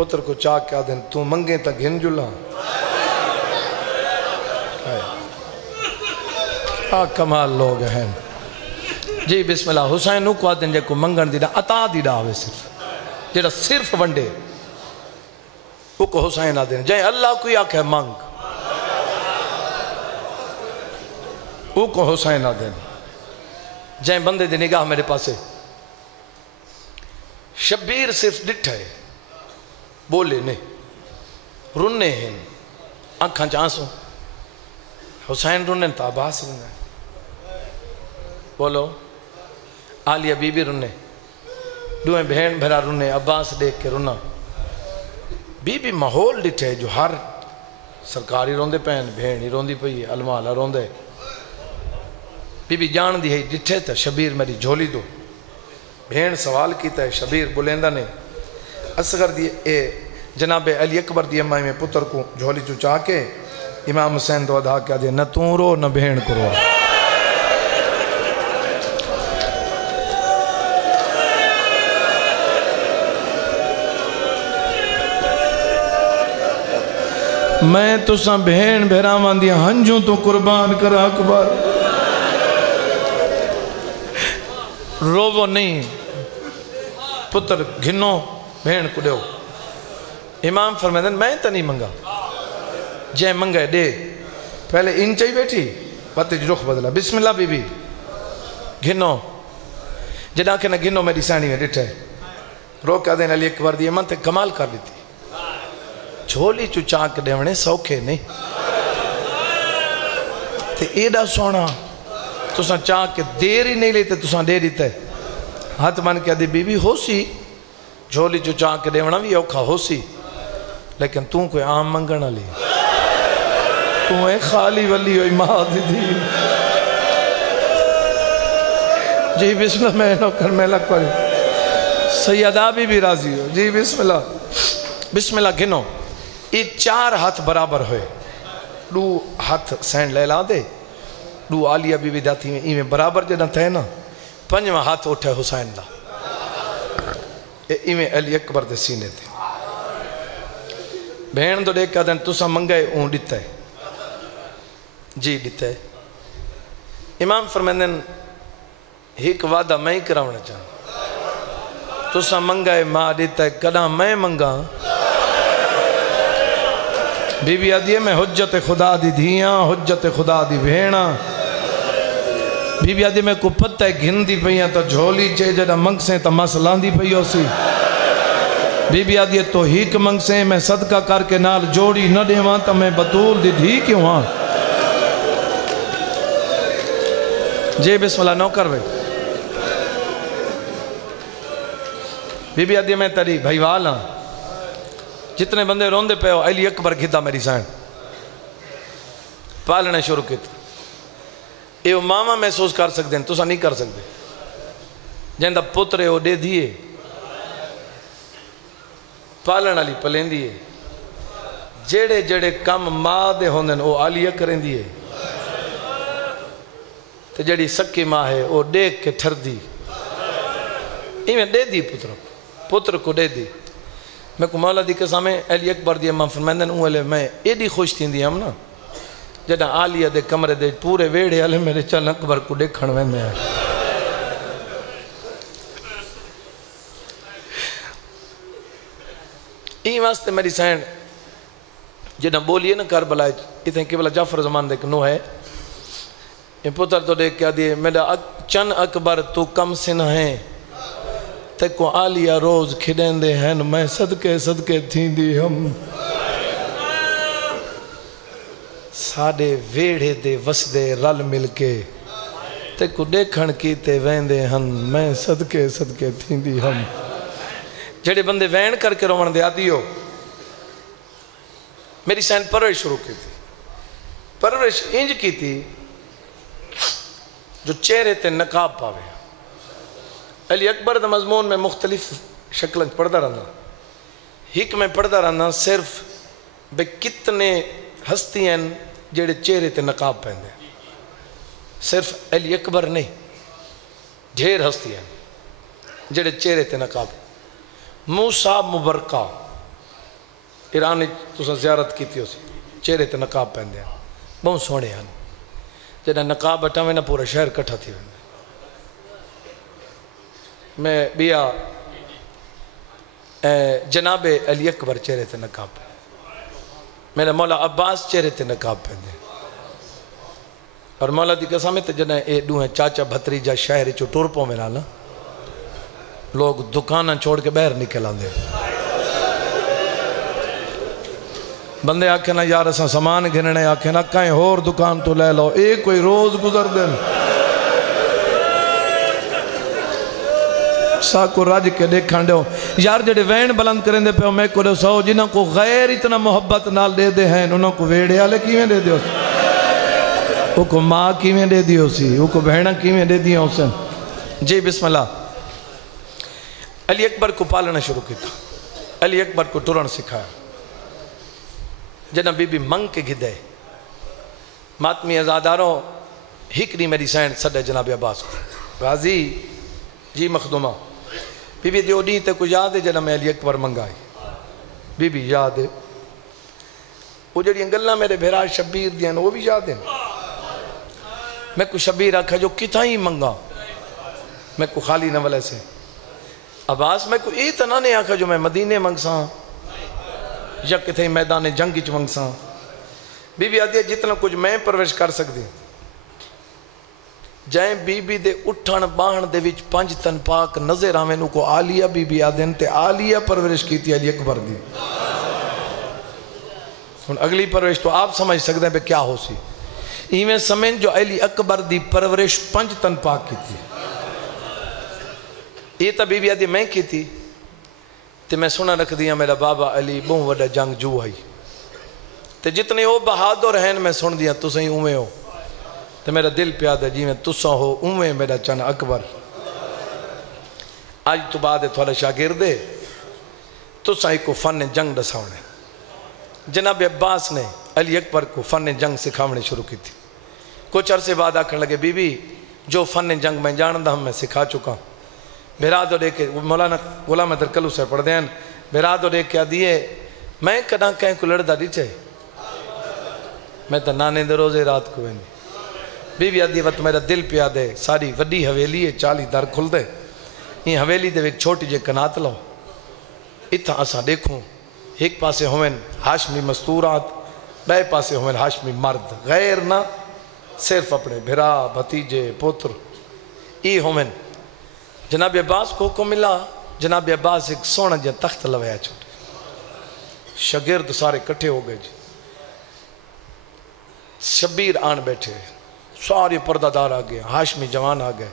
پتر کو چاہ کیا دیں تو منگیں تا گھن جلا کمال لوگ ہیں جی بسم اللہ حسین نو کو آدھیں جے کو منگن دینا عطا دی ڈاوے صرف جیڑا صرف ونڈے وہ کو حسین آدھیں جائیں اللہ کوئی آکھے منگ وہ کو حسین آدھیں جائیں بندے دی نگاہ میرے پاسے شبیر صرف ڈٹھا ہے بولے نہیں رنے ہیں آنکھاں چانسوں حسین رنے تا عباس رنے بولو عالیہ بی بی رنے دوئیں بہن بھرا رنے عباس دیکھ کے رنا بی بی ماحول ڈٹھے ہے جو ہر سرکاری روندے پہن بہن ہی روندی پئی المالا روندے بی بی جان دی ہے ڈٹھے تا شبیر میری جھولی دو بہن سوال کیتا ہے شبیر بلیندہ نے اصغر دی اے جناب علی اکبر دی امائی میں پتر کو جھولی چو چاہ کے امام حسین تو ادھا کیا دے نہ توں رو نہ بہن کو رو میں تو ساں بہن بہرامان دیا ہنجوں تو قربان کرا اکبر روو نہیں پتر گھنو بہن کو دیو امام فرمیدن میں تا نہیں منگا جے منگا دے پہلے ان چاہی بیٹھی باتیں رخ بدلا بسم اللہ بی بی گھنو جدا کہ نہ گھنو میری سانی میں ڈٹھے رو کیا دین علی اکبر دی من تے کمال کر لیتی جھولی چو چاک دیونے سوکھے نہیں تے ایڈا سونا تو ساں چاک دیر ہی نہیں لیتے تو ساں دے دیتے ہاتھ من کیا دی بی بی ہو سی جھولی چو چاک دیونا بھی اوکھا ہو سی لیکن توں کوئی عام منگنا لی توں ایک خالی ولی ہوئی ماں دی دی جی بسم اللہ میں نوکر میں لگ پڑی سیدہ بھی راضی ہو جی بسم اللہ گھنو یہ 4 ہاتھ برابر ہوئے 2 ہاتھ سینڈ لیلا دے 2 عالیہ بی بی داتی میں ایمیں برابر جنہ تھے نا 5واں ہاتھ اٹھے حسین دا ایمیں علی اکبر دے سینے تھے بہن تو دیکھ کہا دیں تو سا منگئے اون ڈیتا ہے جی ڈیتا ہے امام فرمیندن ایک وعدہ میں ہی کراؤنا چاہاں تو سا منگئے ماں ڈیتا ہے کدھا میں منگا بی بی آدھی ہے میں حجت خدا دی دھیاں حجت خدا دی بھینا بی بی آدھی میں کو پتہ ہے گھن دی پئیاں تو جھولی چے جڑا منگ سے تا مسلان دی پئی ہو سی بی بی آدھی ہے تو ہیک منگ سے میں صدقہ کر کے نال جوڑی نہ دیواں تا میں بطول دی دھی کیوں ہاں جی بسم اللہ نوکر بھائی بی بی آدھی ہے میں تری بھائی والا جتنے بندے روندے پہ ہو علی اکبر گھتا میری سائن پالنے شروع کیتا اے وہ ماما محسوس کر سکتے ہیں تو سا نہیں کر سکتے جہاں پترے وہ دے دیئے پالن علی پلین دیئے جیڑے جیڑے کم ماں دے ہوندن وہ عالیہ کریں دیئے تو جیڑی سکی ماں ہے وہ دیکھ کے ٹھر دی ایمیں دے دی پتر کو دے دی میں کو مولا دی کے سامنے علی اکبر دی امام فرمائندن اوہلے میں ایڈی خوش تھی دی ہم نا جڑا عالیہ دے کمرے دے پورے ویڑے والے میرے چل اکبر کو دیکھن ویندے ہیں این واسطے میری سین جڑا بولیے نا کربلا اتنے کہ بلا جعفر زمان دیکھ نو ہے یہ پتر تو دیکھ کیا دیئے میرا چن اکبر تو کم سن ہیں تے کو عالیہ روز کھڑیں دے ہیں میں صدقے تھیں دی ہم ساڑے ویڑے دے وسدے رل مل کے تے کو دیکھن کی تے ویندے ہن میں صدقے تھیں دی ہم جڑے بندے وین کر کے رومن دے آتی ہو میری سین پرورش شروع کی تھی پرورش انج کی تھی جو چہرے تے نقاب پاوے علی اکبر دا مضمون میں مختلف شکلیں پڑھتا رہنا ہک میں پڑھتا رہنا صرف بے کتنے ہستی ہیں جڑے چہرے تے نقاب پہندے صرف علی اکبر نہیں ڈھیر ہستی ہیں جڑے چہرے تے نقاب موسیٰ مبرکہ ایران تساں زیارت کیتی ہو سی چہرے تے نقاب پہندے ہیں بہت سونے ہیں جنہیں نقاب ہٹاویں نہ پورا شہر کٹھا تھی ویندے میں بیا جناب علی اکبر چہرے تے نقاب میرا مولا عباس چہرے تے نقاب پہندے اور مولا دی قسم ہے جنہیں اے دو ہیں چاچا بھتریجا شہر چو ٹور پو میرا نا لوگ دکانہ چھوڑ کے باہر نکل آندے بندے آکھیں نا یار اساں سامان گھننے آکھیں نا کہیں اور دکان تو لے لو ایک کوئی روز گزر دیں سا کو راج کے دیکھاں دے ہو یار جڑے وین بلند کریں دے پہ ہو میں کو دے سو جنہاں کو غیر اتنا محبت نال دے دے ہیں انہوں کو ویڑے آلے کیویں دے دے ہو سی او کو ماں کیویں دے دی ہو سی او کو بہنہ کیویں دے دی ہو سی جی بسم اللہ علی اکبر کو پالنا شروع کی تھا علی اکبر کو ٹرن سکھایا جنہ بی بی منگ کے گھدے ماتمی ازاداروں ہکری میری سینڈ صدہ جناب عباس کو غازی جی مخدومہ بی بی دیو نہیں تے کچھ یاد ہے جنہ میں علی اکبر منگائی بی بی یاد ہے وہ جڑی انگلہ میرے بھیرا شبیر دیا وہ بھی یاد ہے میں کو شبیر رکھا جو کتا ہی منگا میں کو خالی نولے سے عباس میں کو اتنا نہیں آکھا جو میں مدینے منگساں یا کتھے میدان جنگی چ منگساں بی بی آدھی ہے جتنا کچھ میں پرورش کر سکتی جائیں بی بی دے اٹھن باہن دے وچ 5 تن پاک نظر آویں نو کو آلیہ بی بی آدھن تے آلیہ پرورش کی تھی علی اکبر دی ان اگلی پرورش تو آپ سمجھ سکتے ہیں پہ کیا ہو سی ایویں سمجھ جو علی اکبر دی پرورش 5 تن پاک کی تھی یہ تا بی بی آدھی میں کی تھی تے میں سنا رکھ دیا میرا بابا علی بہت وڈا جنگ جو آئی تے جتنے ہو بہادر ہیں میں سن دیا تو سہی اویں ہو تے میرا دل پیاد ہے جی میں تساں ہو اویں میرا چن اکبر آج تو بعد ہے تھوڑا شاگردے تساں کو فن جنگ دساونے جناب عباس نے علی اکبر کو فن جنگ سکھاونے شروع کی تھی کچھ عرصے بعد آکھنے لگے بی بی جو فن جنگ میں جاندہ ہم میں سکھا چکا بھیرادو دے کے مولانا غلام حیدر کلو سے پڑھ دیں بھیرادو دے کے دیئے میں کداں کہیں کو لڑدا دی چاہے میں تا نانے دے روزے رات کو وینی بی بی آدھی وقت میرا دل پیا دے ساری وڈی حویلی ہے 40 در کھل دے یہ حویلی دے ایک چھوٹی جے کنات لو اتھا اسا دیکھوں ایک پاسے ہوئیں ہاشمی مستورات بے پاسے ہوئیں ہاشمی مرد غیر نہ صرف اپنے بھرا بھتیجے پوتر ای ہوئیں جناب عباس کو حکم ملا جناب عباس ایک سونا جا تخت لویا چھوٹے شگرد سارے کٹھے ہو گئے جی شبیر آن بیٹھے سارے پردہ دار آ گئے ہاشمی جوان آ گئے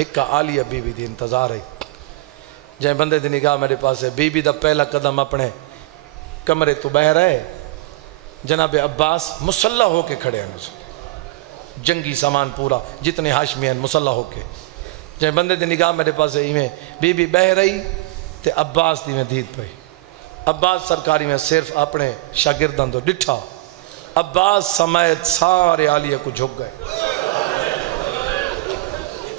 ہکا آلیہ بی بی دی انتظار ہے جائیں بندے دی نگاہ میرے پاس ہے بی بی دا پہلا قدم اپنے کمرے تو بہ رہے جناب عباس مسلح ہو کے کھڑے ہیں جنگی سامان پورا جتنے ہاشمی ہیں مسلح ہو کے جائیں بندے دی نگاہ میرے پاس ہے ایویں بی بی بہ رہی تے عباس دی میں دید پئی عباس سرکاری میں صرف اپنے شاگردان تو ڈٹھا عباس سمیت سارے آلیہ کو جھک گئے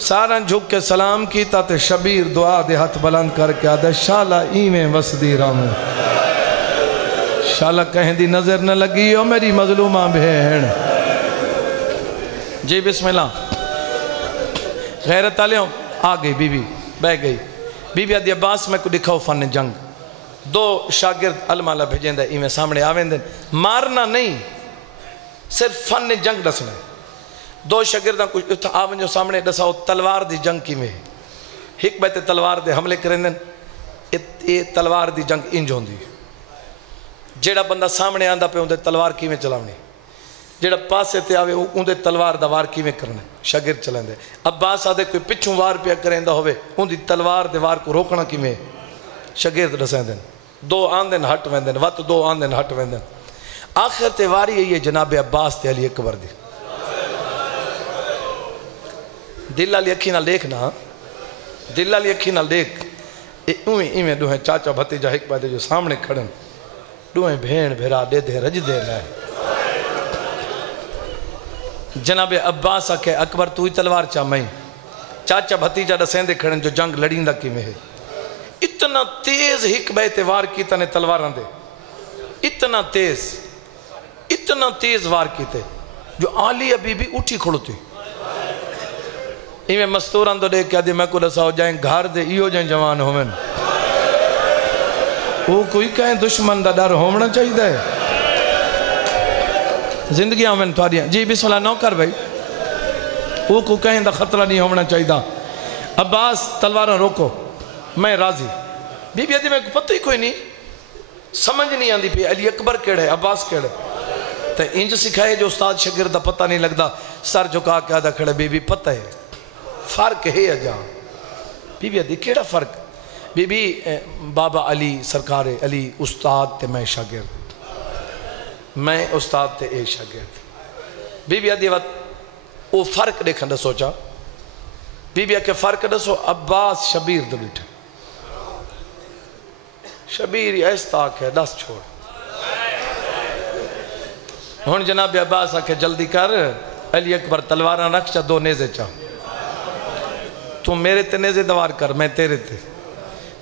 سارا جھک کے سلام کی تے شبیر دعا دے ہاتھ بلند کر کے آدھے شالہ ایویں وسدی رام شالہ کہیں دی نظر نہ لگی او میری مظلومہ بہن جی بسم اللہ غیرت آلیوں آ گئی بی بی بہ گئی بی بی آدھی عباس میں کو دکھاؤ فن جنگ 2 شاگرد علمالہ بھیجیں دے ایویں سامنے آویں دیں مارنا نہیں صرف فن جنگ دسنا 2 شاگرداں کچھ آویں جو سامنے دساؤ تلوار دی جنگ کی میں ایک بیتے تلوار دے حملے کریں دیں یہ تلوار دی جنگ انج ہوندی جیڑا بندہ سامنے آندہ پہ اندھے تلوار کی میں چلاونی جیڑا پاسے تے آوے اندھے تلوار دا وار کی میں کرنے شاگرد چلیں دے عباس آدھے کوئی پچھوں وار پہ کریں دا ہوئے اندھی تلوار دے وار کو روکنا کی میں شاگرد رسیں دیں 2 آندن ہٹ ویندن وقت 2 آندن ہٹ ویندن آخر تے واری ہے یہ جناب عباس تے علی اکبر دی دل علی اکھی نہ دیکھنا دل علی اکھی نہ دیکھ ایویں دوہیں چاچا بھتیجا ایک بات جو سامنے کھڑن دوہیں بھین بھیرا دے دے رج دے لائے جناب عباس آکے اکبر تو ہی تلوار چاہ میں چاچا بھتیجا دسیں دے کھڑن جو جنگ لڑیں دا کی میں ہے اتنا تیز ہک بیتے وار کی تنے تلوار دے اتنا تیز وار کیتے جو عالیہ بی بی اٹھی کھڑوتی ایویں مستوران تو دیکھ کیا دی میں کو رساؤ جائیں گھر دے ایو جائیں جوان ہومن وہ کوئی کہیں دشمن دا ڈر ہومنا چاہیے دے زندگی ہومن تھوڑی جی بسم اللہ نو کر بھائی وہ کو کہیں دا خطرہ نہیں ہومنا چاہیے دا عباس تلوارہ روکو میں راضی بی بی آدھی میں پتہ ہی کوئی نہیں سمجھ نہیں آندی پی علی اکبر کیڑے عباس کیڑے تو انج سکھائے جو استاد شاگرد دا پتہ نہیں لگتا سر جھکا کے آدھا کھڑے بی بی پتہ ہے فرق ہے اجا بی بی آدھی کیڑا فرق بی بی بابا علی سرکار علی استاد تے میں شاگرد میں استاد تے ایک شاگرد بی بی آدھی وقت وہ فرق دیکھن دا سوچا بی بی آکے فرق دسو عباس شبیر دو بیٹھے شبیر ایس تاک ہے دس چھوڑ ہون جناب عباس آکے جلدی کر علی اکبر تلواران رکھ چا 2 نیزے چا تو میرے تے نیزے دوار کر میں تیرے تے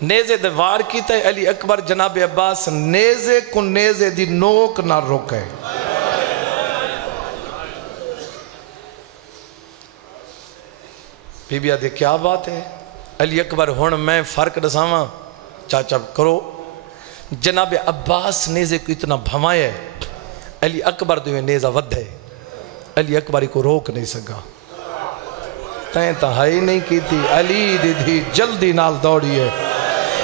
نیزے دوار کی تے علی اکبر جناب عباس نیزے کو نیزے دی نوک نہ روکے بی بی آدھے کیا بات ہے علی اکبر ہون میں فرق دساواں چاچا کرو جناب عباس نیزے کو اتنا بھمائے علی اکبر دوئے نیزہ ود ہے علی اکبری کو روک نہیں سکا تین تہائی نہیں کی تھی علی دی تھی جلدی نال دوڑی ہے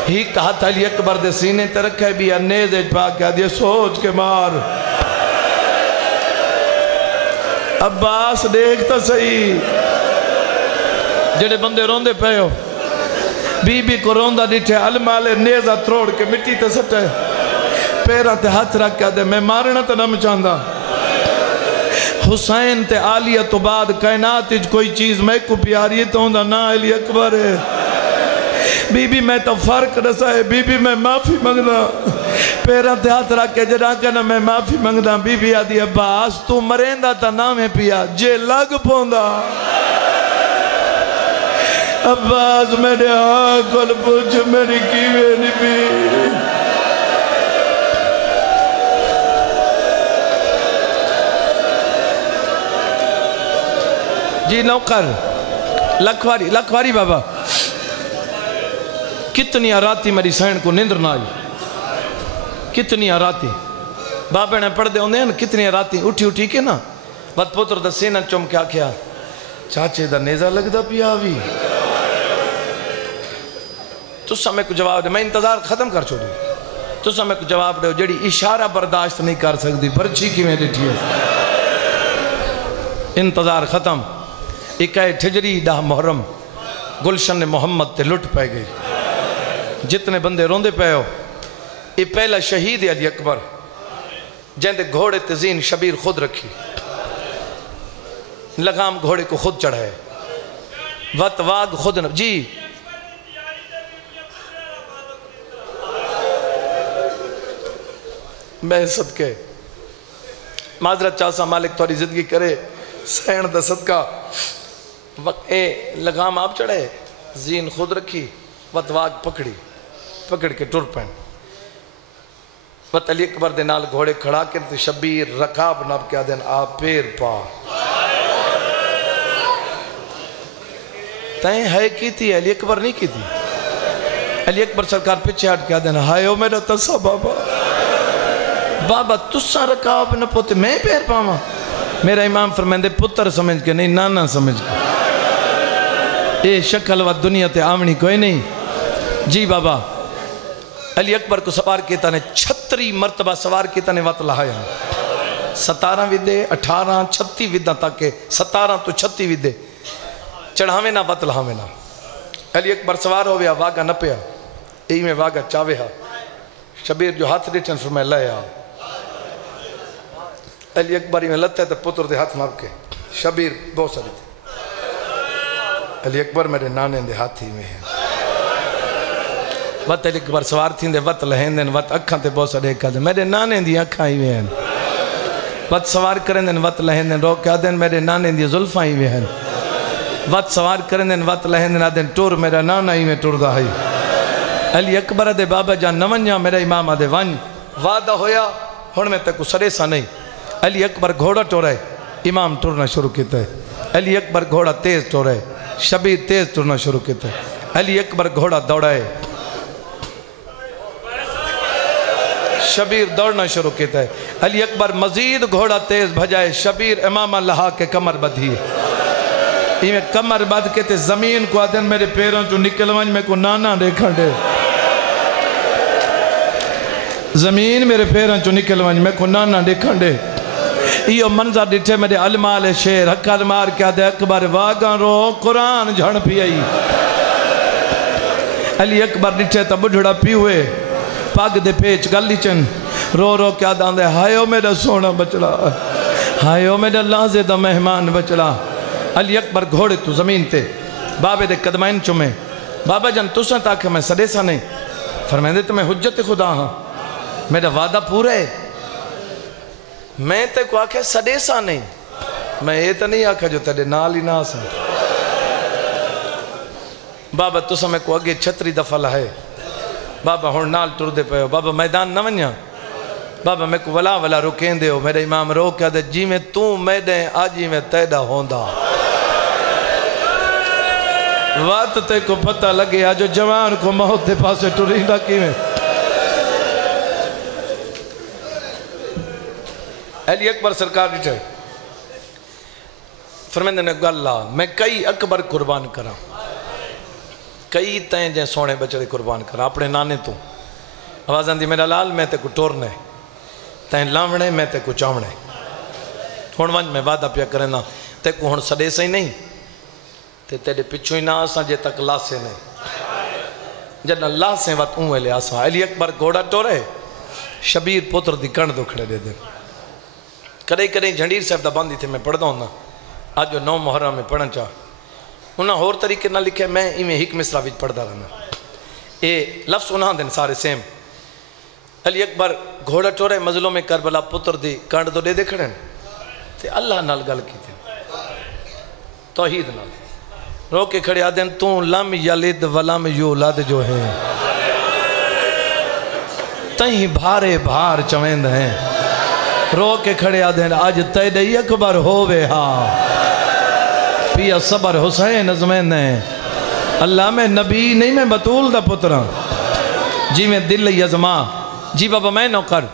ہی کہا تھا علی اکبر دے سینے تے رکھے بھی نیزے پا کیا دیا سوچ کے مار عباس دیکھتا صحیح جڑے بندے روندے پہ ہو بی بی کو روندہ ڈیٹھے علمالے نیزہ تروڑ کے مٹی تے سٹے پیرہ تے ہاتھ رکھ کے دے میں مارنا تے نہ مچاندہ حسین تے عالیہ تو بعد کائنات اج کوئی چیز میں کو پیاری ہے تو ہوندہ نا علی اکبر ہے بی بی میں تو فرق رسا ہے بی بی میں معافی مانگنا پیرہ تے ہاتھ رکھ کے جڑا کہنا میں معافی مانگنا بی بی آدھی عباس تو مریندا تا نام ہے پیا جے لگ پوندا عباس میرے آنکھل پوچھ میری کیوے نہیں بھی جی نوکر لکھواری بابا کتنی آراتی میری سین کو نیندر نہ آئی کتنی آراتی بابے نے پڑھ دے ہوندے ہیں کتنی آراتی اٹھی کے نا بات پوتر دا سینہ چم کیا کیا چاچے دا نیزہ لگ دا پیا آوی تو سمیں کو جواب دے میں انتظار ختم کر چھوڑی تو سمیں کو جواب دے جڑی اشارہ برداشت نہیں کر سکتی برچی کی میں ڈٹھی ہے انتظار ختم اکائے ٹھجری دا محرم گلشن محمد تے لٹ پہ گئی جتنے بندے روندے پہ ہو یہ پہلا شہید علی اکبر جیندے گھوڑے تزین شبیر خود رکھی لگام گھوڑے کو خود چڑھائے وط واگ خود جی میں صدقے معذرت چاہسا مالک توڑی زندگی کرے سین دا صدقہ لگام آپ چڑھے زین خود رکھی وط واگ پکڑ کے ٹر پہن وط علی اکبر دے نال گھوڑے کھڑا کے شبیر رکاب نب کیا دن آپ پیر پا تائیں ہے کی تھی علی اکبر نہیں کی تھی علی اکبر سرکار پچھے ہٹ کیا دن ہائے ہو میرا تسا بابا تسا رکاب نہ پوتے میں پیر پاواں میرا امام فرمائندے پتر سمجھ کے نہیں نانا سمجھ کے اے شکل و دنیا تے آمنی کوئی نہیں جی بابا علی اکبر کو سوار کیتا نے 36 مرتبہ سوار کیتا نے وط لہایا 17 ودے 18 36 ودہ تک کے 17 تو 36 ودے چڑھاوے نہ وط لہاوے نہ علی اکبر سوار ہو گیا واگا نہ پیا ای میں واگا چاوے ہا شبیر جو ہاتھ دیٹھن فرمائے لائے آ علی اکبری میں لتا ہے تو پتر دے ہاتھ مار کے شبیر بہت ساری تھی علی اکبر میرے نانے دے ہاتھی میں ہیں وط علی اکبر سوار تھی دے وط لہن دیں وط اکھاں تے بہت سارے کہا دیں میرے نانے دی اکھاں ہی میں ہیں وط سوار کریں دیں وط لہن دیں روک کہا دیں میرے نانے دی ظلفاں ہی میں ہیں وط سوار کریں دیں وط لہن دیں آدھیں ٹور میرا نانا ہی میں ٹور دا ہی علی اکبر دے بابا جان نونجا میرا امام دے ون وعدہ ہویا ہن میں تے کو سڑے سا نہیں علی اکبر گھوڑا ٹورے امام ٹرنا شروع کیتا ہے علی اکبر گھوڑا تیز ٹورے شبیر تیز ٹرنا شروع کیتا ہے علی اکبر گھوڑا دوڑائے شبیر دوڑنا شروع کیتا ہے علی اکبر مزید گھوڑا تیز بھجائے شبیر امامہ لہا کے کمر بدھی میں کمر بد کے تے زمین کو آدھن میرے پیروں جو نکل ونج میں کو نانا دیکھن دے زمین میرے پیروں جو نکل ونج میں کو نانا دیکھن دے یہ منظر ڈٹھے میرے علمال شیر حکر مار کیا دے اکبر واگاں رو قرآن جھن پی آئی علی اکبر ڈٹھے تا بڑھڑا پی ہوئے پاگ دے پیچ گلی چن رو رو کیا دان دے ہائیو میرا سونا بچڑا ہائیو میرا لازے دا مہمان بچڑا علی اکبر گھوڑے تو زمین تے بابے دے قدمائن چمیں بابا جان تو سن تاکہ میں سڑے سا نہیں فرمائیں دے تو میں حجت خدا ہاں میرا وعدہ پورا ہے میں تے کو آکھے سڑے سا نہیں میں یہ تو نہیں آکھا جو تیرے نال ہی نہ سا بابا تو سن میں کو اگے چھتری دفعہ ہے بابا ہون نال ٹر دے پہ ہو بابا میدان نہ ونیا بابا میں کو ولا رکیں دے ہو میرے امام رو کیا دے جی میں تو میڈیں آجی میں تیدہ ہوندہ وقت تے کو پتہ لگے آجو جوان کو موت دے پاسے ٹرینڈا کی میں علی اکبر سرکار ڈٹھے فرمیندے نے گاللہ میں کئی اکبر قربان کرا کئی تین جائیں سونے بچڑے قربان کرا اپنے نانے تو آوازاں دی میرا لال میں تے کو ٹورنے تین لاونے میں تے کو چاونے ہون ونج میں وعدہ پیا کرنا تے کو ہون سڑے سے ہی نہیں تے تیرے پچھو ہی نہ آساں جے تک لاسے نہیں جنہ لاسے وقت اونوے لے آساں علی اکبر گھوڑا ٹورے شبیر پتر دی کن دو کھڑے دے دے کڑے کڑے جھنڈیر صاحب دا باندھی تھے میں پڑھ دا ہوں آج جو 9 محرم میں پڑھن چاہ انہاں اور طریقے نہ لکھے میں ایمیں حکم اسراویج پڑھ دا رہنا اے لفظ انہاں دن سارے سیم علی اکبر گھوڑا ٹورے مظلوم کربلا پتر دی کانڈ دو دے دے کھڑے تے اللہ نال گل کی تھے توحید نال رو کے کھڑے آدھیں تو لم یلد ولم یولد جو ہے تہیں بھارے بھار چویند ہیں رو کے کھڑے آدھیں آج تیدی اکبر ہووے ہاں پیا صبر حسین ازمین ہیں اللہ میں نبی نہیں میں بطول دا پتران جی میں دل یزما جی بابا میں نوکر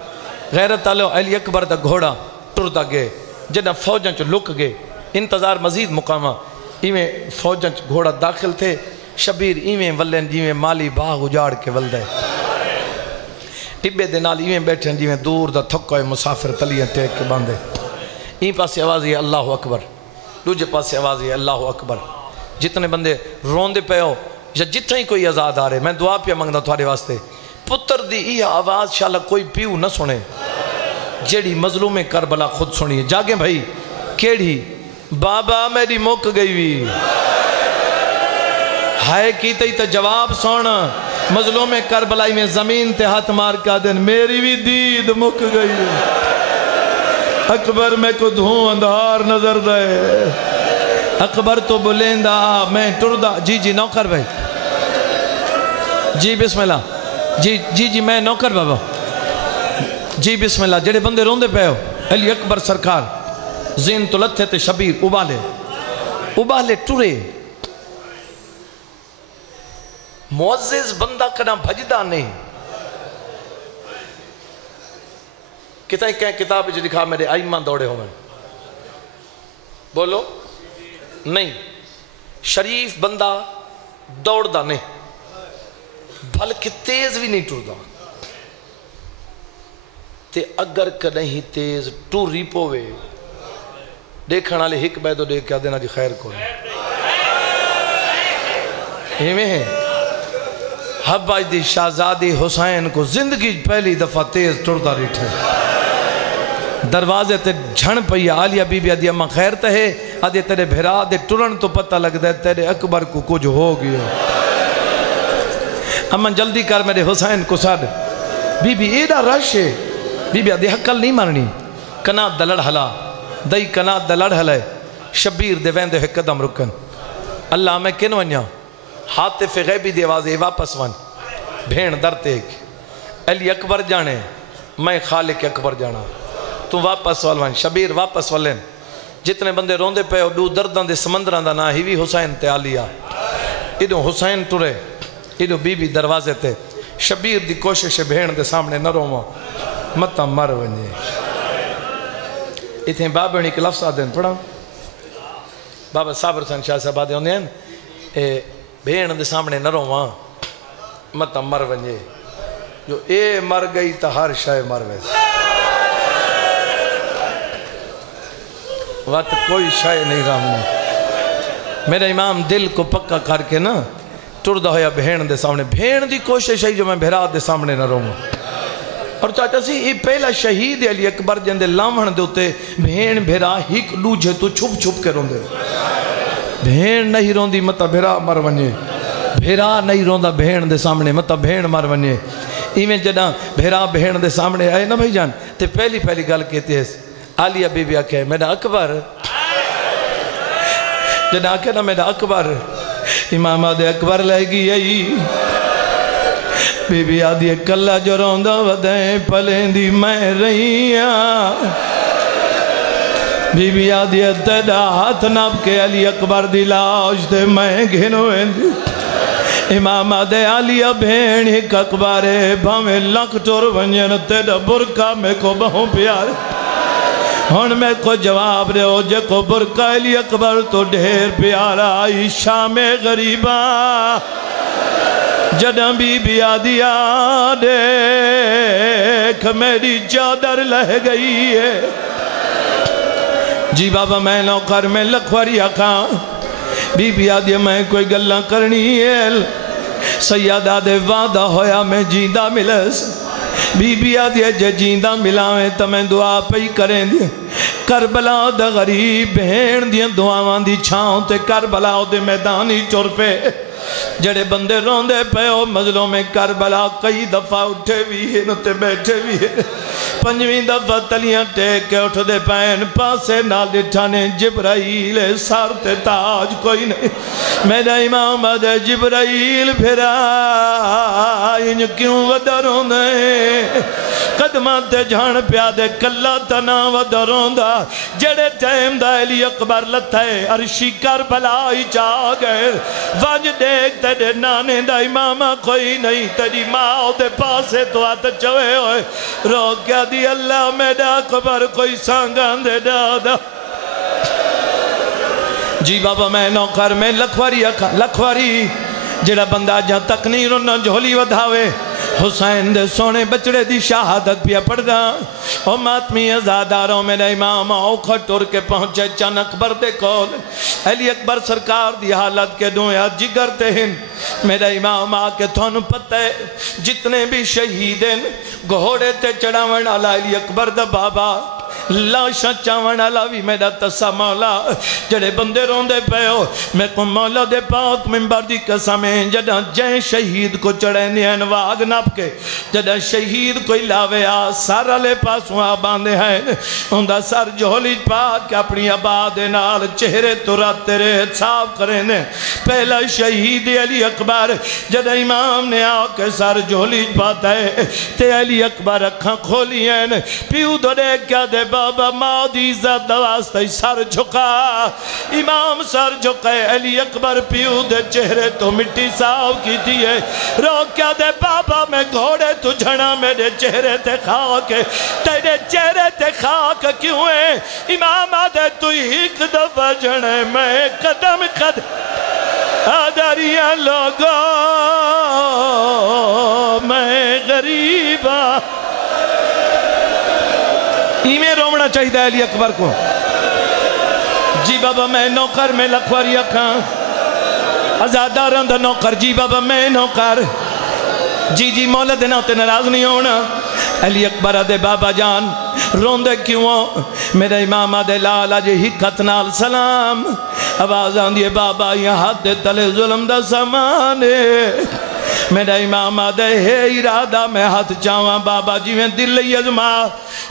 غیرت آلو علی اکبر دا گھوڑا ٹرتا گئے جنہ فوجن چو لک گئے انتظار مزید مقامہ ایویں فوجن چو گھوڑا داخل تھے شبیر ایویں ولین جیویں مالی باغ اجاڑ کے ولدے ٹبے دے نال ایویں بیٹھیں جیویں دور دا تھکوئے مسافر تلیاں ٹیک کے باندھے این پاسے آوازی اللہ اکبر دوجے پاسے آوازی اللہ اکبر جتنے بندے روندے پہ ہو یا جتنے ہی کوئی آزاد آ رہے میں دعا پہ مانگدا تھوڑے واسطے پتر دی یہ آواز شاءاللہ کوئی پیو نہ سنے جیڑی مظلوم کربلا خود سنیے جاگیں بھائی کیڑی بابا میری مک گئی بھی ہائے کی تے جواب سونا مظلوم کربلائی میں زمین تے ہاتھ مار کا دن میری بھی دید مک گئی اکبر میں کو دھوں اندھار نظر دے اکبر تو بلیندہ میں ٹردہ جی نوکر بھائی جی بسم اللہ جی میں نوکر بابا جی بسم اللہ جڑے بندے روندے پہ ہو علی اکبر سرکار زین تو لتھے تے شبیر ابالے ٹورے معزز بندہ کنا بھجدہ نہیں کتائیں کہیں کتاب جو دکھا میرے آئمہ دوڑے ہوئے بولو نہیں شریف بندہ دوڑ دا نہیں بلکہ تیز بھی نہیں ٹر دا تے اگر کدہیں تیز ٹوری پوے دیکھنا لے ہک بیدو دیکھ کیا دینا جی خیر کو یہ میں ہے حباج دی شہزادی حسین کو زندگی پہلی دفعہ تیز ٹردا ریٹھے دروازے تے جھن پئی آلیہ بی بی آدھی اماں خیر تہے آدھی تیرے بھرا دے ٹرن تو پتہ لگ دے تیرے اکبر کو کچھ ہو گیا اماں جلدی کر میرے حسین کو ساڑھ بی بی ایڈا رش ہے بی بی آدھی حقل نہیں مارنی کنات دلڑ حلا دائی کنات دلڑ حلائے شبیر دے وین دے قدم رکن اللہ میں کن ونیا حاطف غیبی دی آوازے واپس ون بھین درتے علی اکبر جانے میں خالق اکبر جانا تو واپس والوان شبیر واپس والن جتنے بندے روندے پہ دو دردان دے سمندران دا نا ہی بھی حسین تے آلیا ادو حسین ٹرے ادو بی بی دروازے تے شبیر دی کوشش بھین دے سامنے نہ روما متا مر ونجے اتنے بابا نے ایک لفظ آدھیں پڑھا بابا صابر حسین شاہ صاحب آدھے ہوندے ہیں بھین دے سامنے نہ روما متا مر ونجے جو اے مر گئی تا ہر شاہ مر ویسے وقت کوئی شاہ نہیں رامنا میرا امام دل کو پکا کر کے نا ٹردہ ہویا بھین دے سامنے بھین دی کوشش ہے جو میں بھیرا دے سامنے نہ روما اور چاچا سی یہ پہلا شہید علی اکبر جن دے لامحن دے ہوتے بھین بھیرا ہک دوجھے تو چھپ چھپ کے روندے بھین نہیں روندی متا بھیرا مر ونجے بھیرا نہیں روندا بھین دے سامنے متا بھین مر ونجے ایویں جدہ بھیرا بھین دے سامنے آئے نا بھائی جان تے پہلی گل کہتے ہیں عالیہ بی بی آکھے میرا اکبر جدہ آکھے نا میرا اکبر امام آدھے اکبر لے گی آئی بی بی آدھے کلہ جو روندہ ودیں پلیں دی میں رہیاں بی بی آدھے تیڑا ہاتھ ناب کے علی اکبر دی لاش دے میں گھنویں دی امام آدھے علیہ بھین ایک اکبارے بھامے لکھ ٹور ونجن تیڑا برکہ میں کو بہوں پیار ہن میں کو جواب رہے ہو جے کو برکہ علی اکبر تو ڈھیر پیارا آئی شام غریبہ جدہ بی بی آدھیا دیکھ میری چادر لہ گئی ہے جی بابا میں نوکر میں لکھوری آکھاں بی بی آدھیا میں کوئی گلہ کرنی ہے سیادہ دے وعدہ ہویا میں جیندہ ملس بی بی آدھیا جے جیندہ ملاویں تو میں دعا پہی کریں دی کربلا دا غریب بہن دیاں دعاوان دی چھاؤں تے کربلا دے میدانی چور پہ جڑے بندے روندے پہ او مظلوں میں کربلا کئی دفعہ اٹھے بھی ہیں تے بیٹھے بھی ہیں پنجویں دفعہ تلیاں ٹیک کے اٹھ دے پین پاسے نال ڈٹھانے جبرائیل سار تے تاج کوئی نہیں میرا امام آدھے جبرائیل پھرا انج کیوں ودا روندے قدمہ تے جھان پیادے کلا تنا ودا روندا جڑے ٹائم دا علی اکبر لتھے عرشی کربلا ہی چاہ گئے وانج دیکھ تیرے نانے دا امامہ کوئی نہیں تیری ماں دے پاسے تو آتا چوئے ہوئے رو کیا دی اللہ میرا اکبر کوئی سانگان دے دادا جی بابا میں نوکر میں لکھواری جڑا بندہ جہاں تک نہیں رونا جھولی ودھاوے حسین دے سونے بچڑے دی شہادت پیا پڑھ رہا او ماتمی ازاداروں میرا امام آؤ کھٹور کے پہنچے چن اکبر دے کول علی اکبر سرکار دی حالت کے دویا جگر تے ہن میرا امام آکے تھانو پتہ ہے جتنے بھی شہیدیں گھوڑے تے چڑھاون علی علی اکبر دا بابا لاشا چاون علاوی میرا تسا مولا جڑے بندے روندے پہ ہو میں کو مولا دے پاک منبر دی قسمیں جڑا جائیں شہید کو چڑھے نین واگ نپ کے جڑا شہید کوئی لاوے آ سارا لے پاسوں آباندے ہیں اندہ سر جھولی پاک اپنی آباد نال چہرے تورا تیرے صاف کریں نے پہلا شہید علی اکبر جڑا امام نے آکے سر جھولی پاتا ہے تے علی اکبر اکھاں کھولی ہیں پیو دو دے کیا دے بابا مادی عزت دواستے سر جھکا امام سر جھکے علی اکبر پیو دے چہرے تو مٹی صاف کی دیئے رو کیا دے بابا میں گھوڑے تو جھنا میرے چہرے تے خاک تیرے چہرے تے خاک کیوں ہے امام آدھے تو ایک دفعہ جھنے میں قدم آدھاریاں لوگوں میں غریبہ ایمیں رومنا چاہیے دا علی اکبر کو جی بابا میں نوکر میں لکھواری اکھاں ازاداران دا نوکر جی بابا میں نوکر جی جی مولا دے ناتے ناراض نہیں ہونا علی اکبر دے بابا جان روندے کیوں میرا امام دے لالا جی حکت نال سلام آواز آن دیے بابا یہاں ہاتھ دے تلے ظلم دا سمانے میرا امام آدھے ہے ارادہ میں ہاتھ چاہواں بابا جی میں دل لئی ازما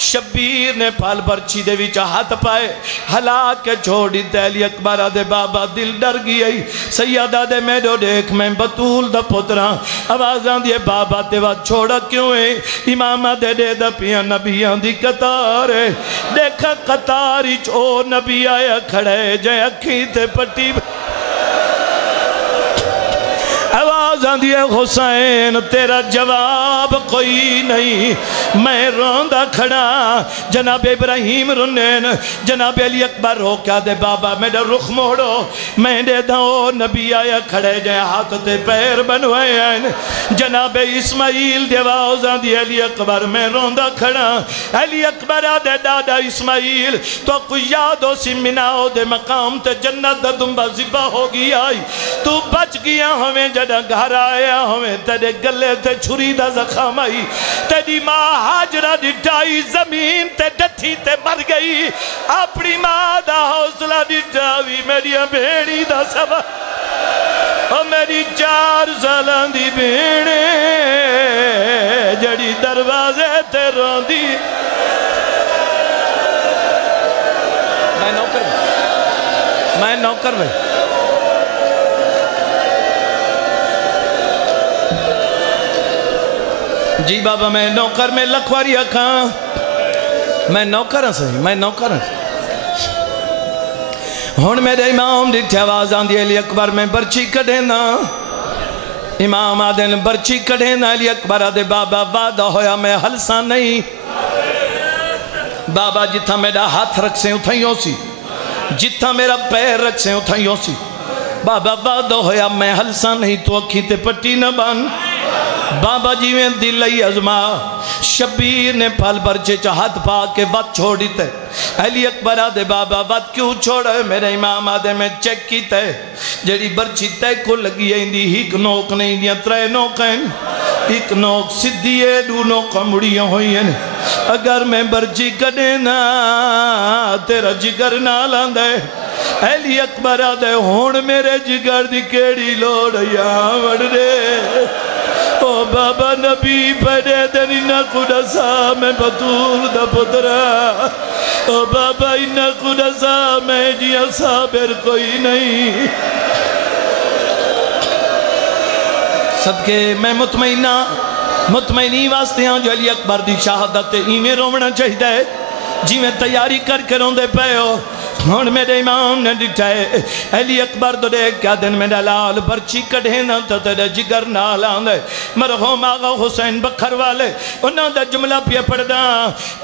شبیر نے پھال برچی دے ویچا ہاتھ پائے ہلا کے چھوڑی تیلی اکبر آدھے بابا دل ڈر گئی سیدہ دے میرے دیکھ میں بطول دا پتران آوازاں دیے بابا تے وہاں چھوڑا کیوں ہے امام آدھے دے دا پیا نبیان دی قطار ہے دیکھا قطاری چھو نبی آیا کھڑے جائے اکھی تے پٹی آواز آندھی ہے حسین تیرا جواب کوئی نہیں میں روندہ کھڑا جناب ابراہیم رنین جناب علی اکبر رو کیا دے بابا میرا رخ موڑو میں دے داؤ نبی آیا کھڑے جائے ہاتھ تے پیر بنوائے ہیں جناب اسماعیل دے آواز آندھی علی اکبر میں روندہ کھڑا علی اکبر آدھے دادا اسماعیل تو کوئی یادو سی مناؤ دے مقام تے جنت دا دنبا زبا ہوگی آئی تو بچ گیا ہمیں جڑا گھر آیا ہمیں تیرے گلے تے چھری دا زخم آئی تیری ماں حاجرہ ڈٹائی زمین تے ڈٹھی تے مر گئی اپنی ماں دا حوصلہ ڈٹاوی میری بھیڑی دا سبا اور میری 4 سالان دی بھیڑے جڑی دروازے تے روندی میں نوکر بھائی جی بابا میں نوکر میں لکھواری اکھاں میں نوکر ہاں صحیح میں نوکر ہاں ہون میرے امام ڈٹھے آواز آندھی علی اکبر میں برچی کڑے نا امام آدھے برچی کڑے نا علی اکبر آدھے بابا وعدہ ہویا میں حلسہ نہیں بابا جتھا میرا ہاتھ رکھ سے اتھائیوں سی جتھا میرا پیر رکھ سے اتھائیوں سی بابا وعدہ ہویا میں حلسہ نہیں تو اکھی تے پٹی نہ بان بابا جی میں دل لئی ازما شبیر نے پھل برچے چاہت پا کے وقت چھوڑی تے علی اکبر آدھے بابا وقت کیوں چھوڑا ہے میرے امام آدھے میں چیک کی تے جیڑی برچی تے کو لگی ہے اندھی ہیک نوک نہیں دیا 3 نوک ہیں ایک نوک سدھی ہے 2 نوک مڑیاں ہوئی ہیں اگر میں برچی کڑے نا تیرا جگر نہ لاندے علی اکبر آدھے ہون میرے جگر دی کیڑی لوڑ یا وڑ دے او بابا نبی پڑے دنی نہ کڑا سا میں بطول دا پترا او بابا نہ کڑا سا میں جیا صابر کوئی نہیں صدقے میں مطمئنی واسطے ہاں جو علی اکبر دی شہادت ایمیں رومنا چاہیے ہے جی میں تیاری کر کے روندے پہ ہو ہون میرے امام نے ڈٹھائے علی اکبر دو دے کیا دن میرا لال برچی کڑھے نہ تو تیرے جگر نہ لاندے مرحوم آغا حسین بکھر والے انہوں دا جملہ پیا پڑھنا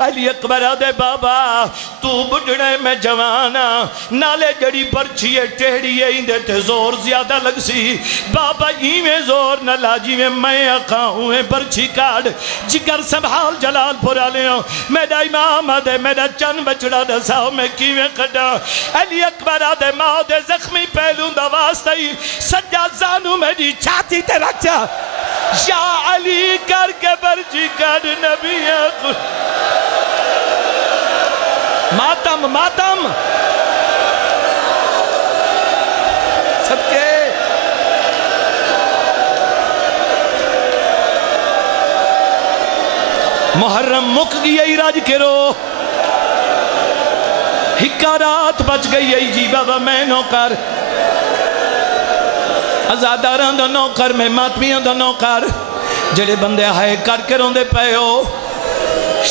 علی اکبر آدھے بابا تو بڑھنے میں جوانا نالے جڑی برچی ہے ٹیڑی ہے اندے تے زور زیادہ لگ سی بابا ہی میں زور نہ لاجی میں اکھاؤں ہے برچی کاڑ جگر سنبھال جلال پورا لے ہوں میرا امام آدھے میرا چند بچڑا دساؤ میں کیویں کھڑا علی اکبر آدھے ماں دے زخمی پہلوں دا واسطی سجا زانو میری چھاتی تے رکھا یا علی کر کے برچی کر نبی ماتم صدقے محرم مک گئی راج کے رو ہکا رات بچ گئی ہے جی بابا میں نوکر ازاداران دا نوکر میں ماتمیان دا نوکر جڑے بندے آئے کر کے روندے پہ ہو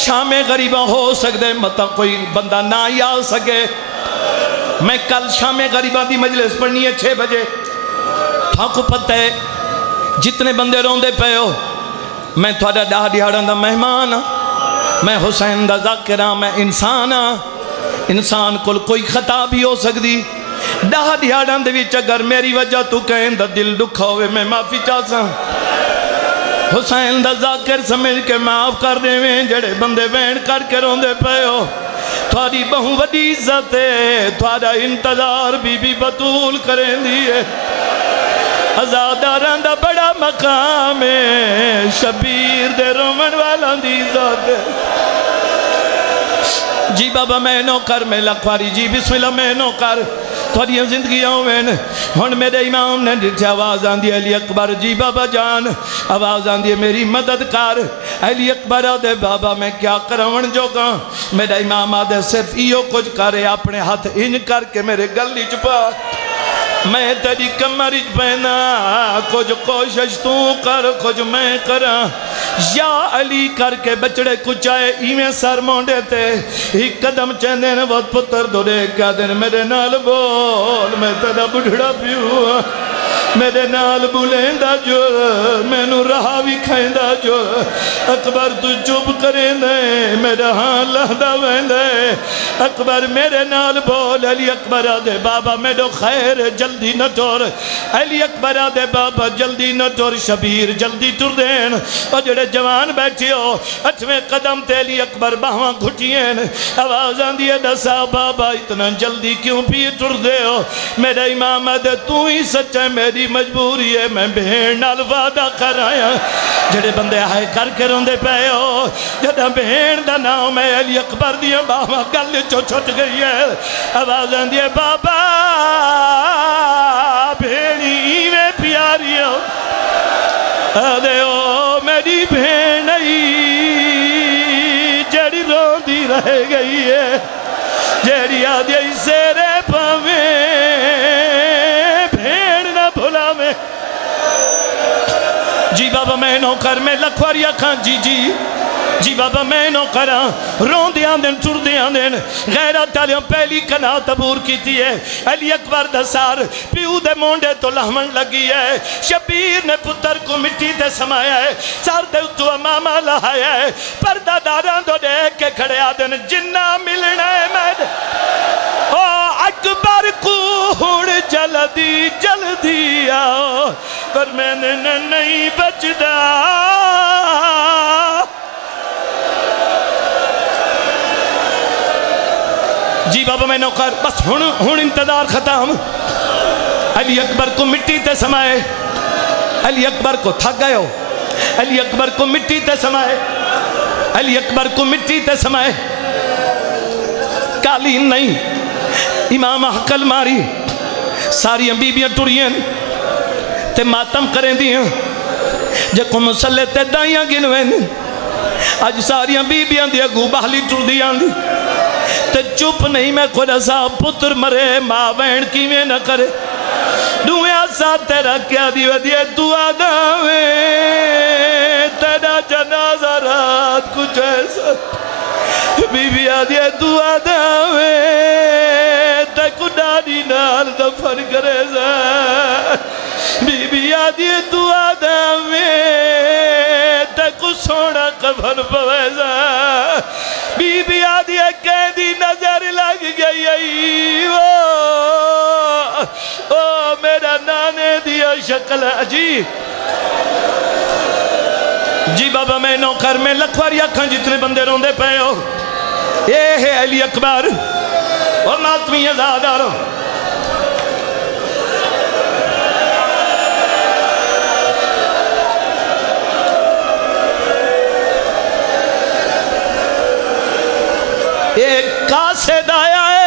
شام غریبہ ہو سکتے مطلب کوئی بندہ نہ یا سکے میں کل شام غریبہ دی مجلس پڑھنی ہے 6 بجے تھاکو پتہ ہے جتنے بندے روندے پہ ہو میں تھوڑا ڈاہ دیہڑان دا مہمان میں حسین دا ذاکرہ میں انسان کو کوئی خطا بھی ہو سکتی ڈاہ دیہڑان دے وچ اگر میری وجہ تو کہیں دا دل دکھا ہوئے میں معافی چاہتا حسین دا ذاکر سمجھ کے معاف کر دے میں جڑے بندے وین کر کے روندے پہ ہو تھوڑی بہو وڈی عزت ہے تھوڑا انتظار بی بی بطول کریں دیئے ازاداران دا بڑا مقام ہے شبیر دے رومن والا دی عزت ہے جی بابا میں نوکر میں لکھواری جی بسم اللہ میں نوکر تھوڑیاں زندگیاں ہوئیں ہن میرے امام نے ڈٹھے آواز آن دی علی اکبر جی بابا جان آواز آن دی میری مدد کر علی اکبر آدھے بابا میں کیا کراون جو گا میرا امام آدھے صرف ایو کچھ کرے اپنے ہاتھ ان کر کے میرے گلی چپا میں تیری کمر پہنا کچھ کوشش تو کر کچھ میں کرا یا علی کر کے بچڑے کچھائے ایویں سر مونڈے تے ایک قدم چندے نے بہت پتر دورے کیا دن میرے نال بول میں تیرا بڑھڑا پیوں میرے نال بولیندا جو میں نو رہا بھی کھائندہ جو اکبر تو چپ کریں دے میرا ہاں لہدہ ویندے اکبر میرے نال بول علی اکبر آدھے بابا میرے خیر جلدی نہ ٹور علی اکبر آدھے بابا جلدی نہ ٹور شبیر جلدی ٹر دین اور جڑے جوان بیٹھے ہو 8ویں قدم تے علی اکبر باہاں گھٹییں آواز آن دیئے دسا بابا اتنا جلدی کیوں بھی ٹر دے ہو میرا امام آدھے تو ہی سچا میری مجبوری ہے میں بہن نال وعدہ کر آیا جڑے بندے آئے کر کے روندے پہ ہو جڑا بہن دا نام ہے علی اکبر دیا بابا گل چو چھٹ گئی ہے آواز آن دیئے بابا بہنی میں پیاری ہو آدھے ہو میری بہن جڑی روندی رہ گئی ہے جڑی آدھے سیرے پاویں جی بابا میں نو کر میں لکھواریا کھان جی بابا میں نو کراں رون دیاں دن ٹر دیاں دن غیرت تالیوں پہلی کنا تبور کی تھی ہے علی اکبر دسار پیو دے مونڈے تو لہمن لگی ہے شبیر نے پتر کو مٹی دے سمایا ہے سار دے اتو امامہ لہایا ہے پردہ داران دو دیکھ کے کھڑے آدن جنہ ملنا ہے میں اکبر کو ہون جلدی آؤ پر میں نے نہیں بچدا جی بابا میں نوکر بس ہون انتظار ختم علی اکبر کو مٹی تے سمائے علی اکبر کو تھک گئے ہو علی اکبر کو مٹی تے سمائے علی اکبر کو مٹی تے سمائے قالین نہیں امام حقل ماری ساری بیبیاں ٹوڑیاں تے ماتم کریں دیاں جے کو مسلح تے دائیاں گنویں آج ساری بیبیاں دیا گو بحلی ٹوڑ دیاں دی تے چپ نہیں میں خود صاحب پتر مرے ماں وین کیویں نہ کرے دویاں ساتھ تیرا کیا دیو دیئے دعا داویں تیرا جنازہ رات کچھ ایسا بی بی آدھے دعا داویں تے کڈانی نال دفن کرے سا بی بی آدھے دعا داویں تے کو سونا کفن پوے سا بی بی آدھے کہندی نظر لگ گئی او میرا نانے دیا شکل عجیب جی بابا میں نوکر میں لکھواری اکھاں جتنے بندے روندے پہ ہو یہ ہے علی اکبر اور ماتمی ازاداروں ایک قاصد آیا ہے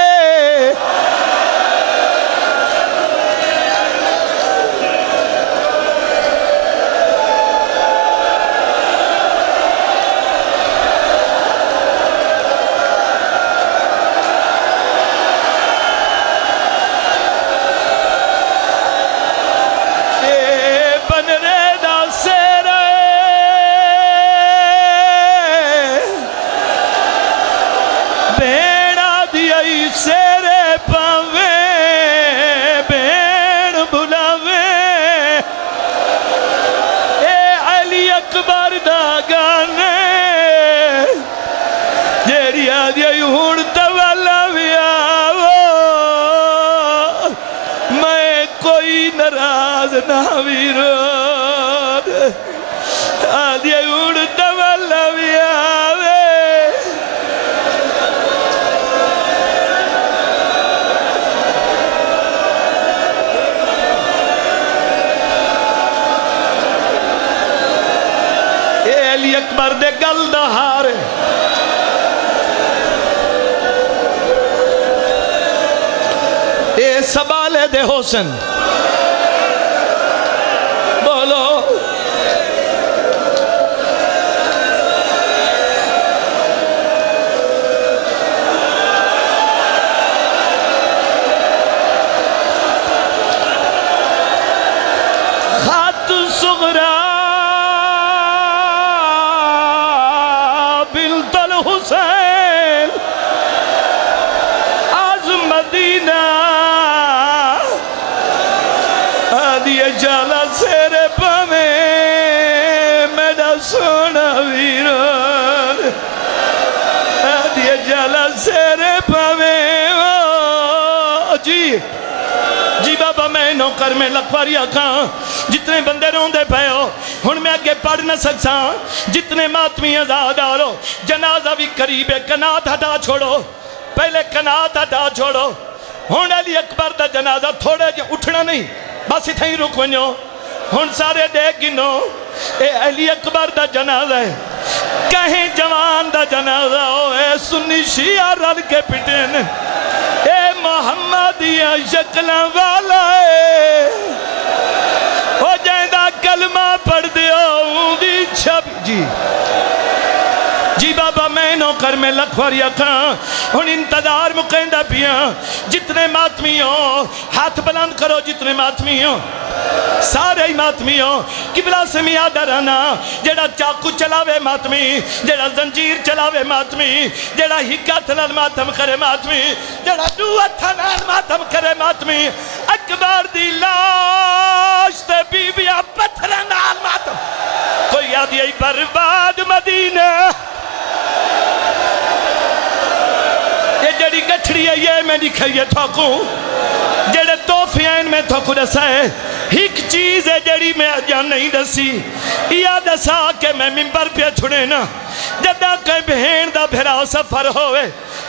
اکبر دے گل دہار اے سب حسن بولو خط صغرا بنت الحسین از مدینہ آدھی جالا سیرے پامے میرا سونا ویران آدھی جالا سیرے پامے جی بابا میں نوکر میں لکھواری آکھاں جتنے بندے روندے پہ ہو ہن میں آگے پڑھ نہ سکسا جتنے ماتمی آزاد آرو جنازہ بھی قریب ہے کنات ہٹا چھوڑو پہلے کنات ہٹا چھوڑو ہن علی اکبر دا جنازہ تھوڑے جو اٹھنا نہیں بس اتھا ہی رک ونجو ہن سارے دیکھ گنو اے علی اکبر دا جنازہ ہے کہیں جوان دا جنازہ ہو اے سنی شیعہ رل کے پٹین اے محمدیہ شکلہ والا ہے او جائندہ کلمہ پڑھ دیو دی چھپ جی بابا میں نوکر میں لکھواری اکھاں ان انتظار مقیندہ پیاں جتنے ماتمی ہوں ہاتھ بلند کرو جتنے ماتمی ہوں سارے ہی ماتمی ہوں قبلہ سے میاں ڈرانا جیڑا چاکو چلاوے ماتمی جیڑا زنجیر چلاوے ماتمی جیڑا ہکا تھنال ماتم کرے ماتمی جیڑا دوہ تھنال ماتم کرے ماتمی اکبر دی لاش تے بی بیاں پتھرنال ماتم کوئی یادی ای برباد مدینہ یہ جڑی گٹھڑی ہے یہ میں دکھائیے تھوکوں جڑے توفیین میں تھوکو دسا ہے ایک چیز ہے جڑی میں جان نہیں دسی یا دسا کہ میں ممبر پہ چھڑے نا جدہ کہ بھین دا بھرا سفر ہوئے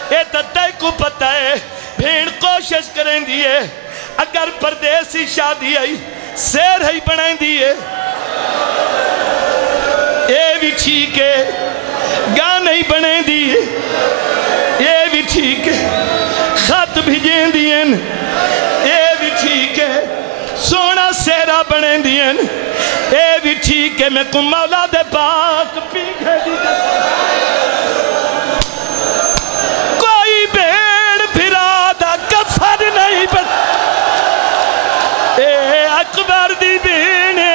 اے تتے کو پتہ ہے بھین کوشش کریں دیئے اگر پردیسی شادی آئی سیر ہی بنائیں دیئے اے بھی ٹھیک ہے گانے ہی بنائیں دیئے اے بھی ٹھیک ہے خط بھیجیں دیئے اے بھی ٹھیک ہے سونا سیرہ بنیں دیئے اے بھی ٹھیک ہے میں کو مولا دے پاک پیگھے دیئے کوئی بھیڑ پھرا دا کفر نہیں بن اے اکبر دی بھیڑے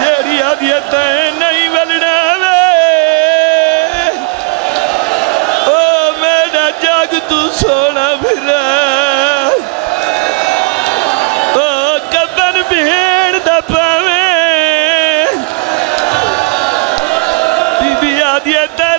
جیڑی عدیتیں نہیں ولڑا تو سونا بھرا او کبن بھیڑ دا پاویں بی بی آدیتا